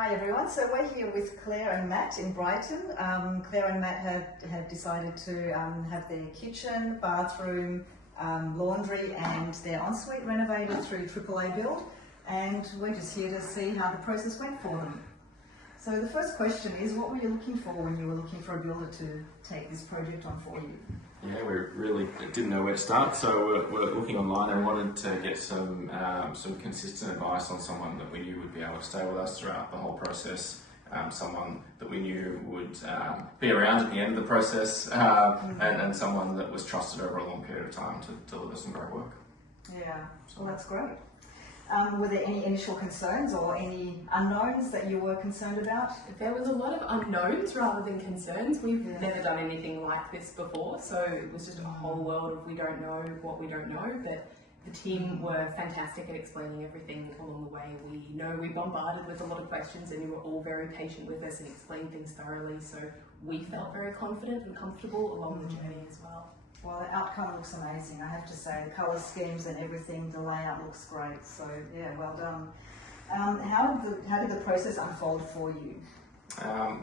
Hi everyone, so we're here with Claire and Matt in Brighton. Claire and Matt have decided to have their kitchen, bathroom, laundry and their ensuite renovated through AAA build, and we're just here to see how the process went for them. So the first question is, what were you looking for when you were looking for a builder to take this project on for you? Yeah, we really didn't know where to start, so we're looking online and wanted to get some consistent advice on someone that we knew would be able to stay with us throughout the whole process, someone that we knew would be around at the end of the process, and someone that was trusted over a long period of time to deliver some great work. Yeah, well that's great. Were there any initial concerns or any unknowns that you were concerned about? There was a lot of unknowns rather than concerns. We've never done anything like this before, so it was just a whole world of we don't know what we don't know, but the team were fantastic at explaining everything along the way. We know we bombarded with a lot of questions and you were all very patient with us and explained things thoroughly, so we felt very confident and comfortable along the journey as well. Well, the outcome looks amazing, I have to say. The colour schemes and everything, the layout looks great, so yeah, well done. How did the process unfold for you?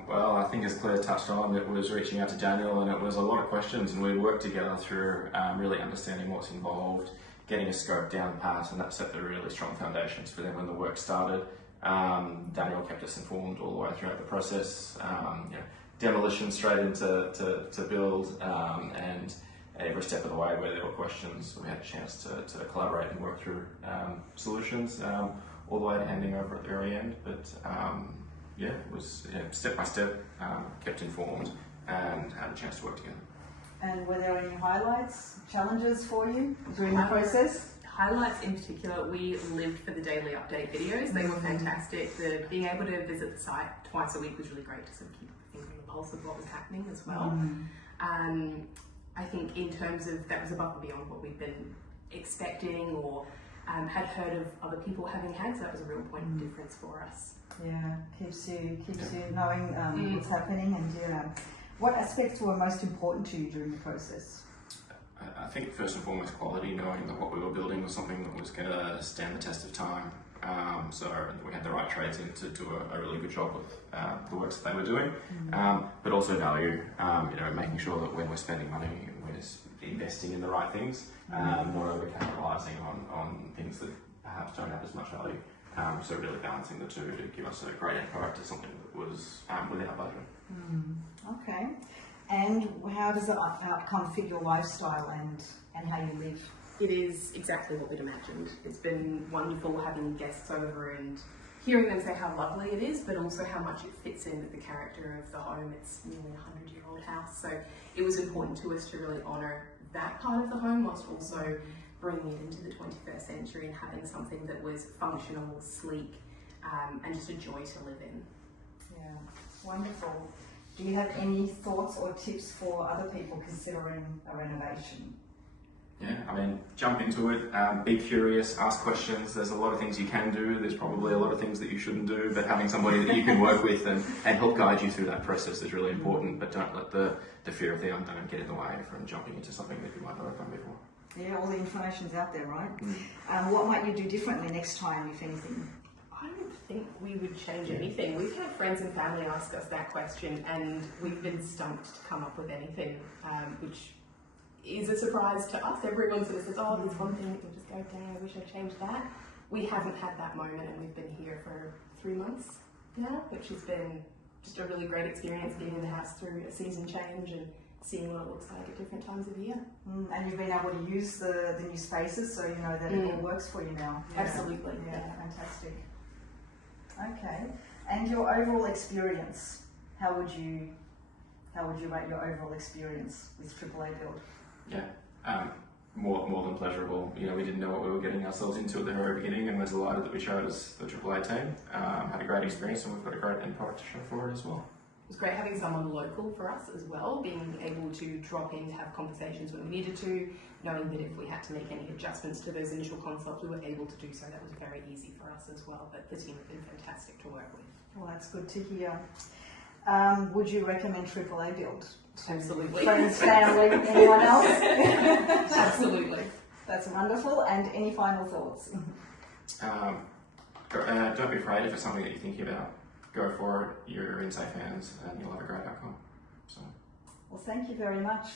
Well, I think as Claire touched on, it was reaching out to Daniel and it was a lot of questions, and we worked together through really understanding what's involved, getting a scope down pat, and that set the really strong foundations for them when the work started. Daniel kept us informed all the way throughout the process, demolition straight into to build, and every step of the way where there were questions, we had a chance to collaborate and work through solutions, all the way to handing over at the very end. But yeah, it was step by step, kept informed and had a chance to work together. And were there any highlights, challenges for you during the process? Highlights in particular, we lived for the daily update videos. They were fantastic. Being able to visit the site twice a week was really great to sort of keep a finger on the pulse of what was happening as well. I think in terms of, that was above and beyond what we'd been expecting or had heard of other people having had, so that was a real point of difference for us. Yeah, keeps you knowing what's happening. And what aspects were most important to you during the process? I think first and foremost quality, knowing that what we were building was something that was going to stand the test of time. So we had the right trades in to do a really good job with the works that they were doing, but also value, making sure that when we're spending money, we're investing in the right things, not over-capitalising on things that perhaps don't have as much value. So really balancing the two to give us a great end product to something that was within our budget. Okay. And how does the outcome fit your lifestyle and how you live? It is exactly what we'd imagined. It's been wonderful having guests over and hearing them say how lovely it is, but also how much it fits in with the character of the home. It's nearly a 100-year-old house, so it was important to us to really honour that part of the home whilst also bringing it into the 21st century and having something that was functional, sleek, and just a joy to live in. Yeah, wonderful. Do you have any thoughts or tips for other people considering a renovation? Yeah, I mean, jump into it, be curious, ask questions. There's a lot of things you can do. There's probably a lot of things that you shouldn't do, but having somebody that you can work with and help guide you through that process is really important. But don't let the fear of the unknown get in the way from jumping into something that you might not have done before. Yeah, all the information's out there, right? What might you do differently next time, if anything? I don't think we would change anything. We've had friends and family ask us that question and we've been stumped to come up with anything, which is a surprise to us. Everyone sort of says, oh, there's one thing that can just go, dang, I wish I'd changed that. We haven't had that moment and we've been here for 3 months now, which has been just a really great experience getting the house through a season change and seeing what it looks like at different times of year. And you've been able to use the new spaces so you know that it all works for you now. Yeah. Absolutely. Yeah, fantastic. Okay, and your overall experience, how would you rate your overall experience with AAA build? Yeah, more than pleasurable. We didn't know what we were getting ourselves into at the very beginning, and we're delighted that we chose the AAA team. Had a great experience, and we've got a great end product to show for it as well. It was great having someone local for us as well, being able to drop in to have conversations when we needed to, knowing that if we had to make any adjustments to those initial concepts, we were able to do so. That was very easy for us as well, but the team have been fantastic to work with. Well, that's good to hear. Would you recommend AAA build? Absolutely. Friends, family, anyone else? Absolutely. That's wonderful. And any final thoughts? Don't be afraid if it's something that you're thinking about. go for it. You're in safe hands, and you'll have a great outcome. So. Well, thank you very much.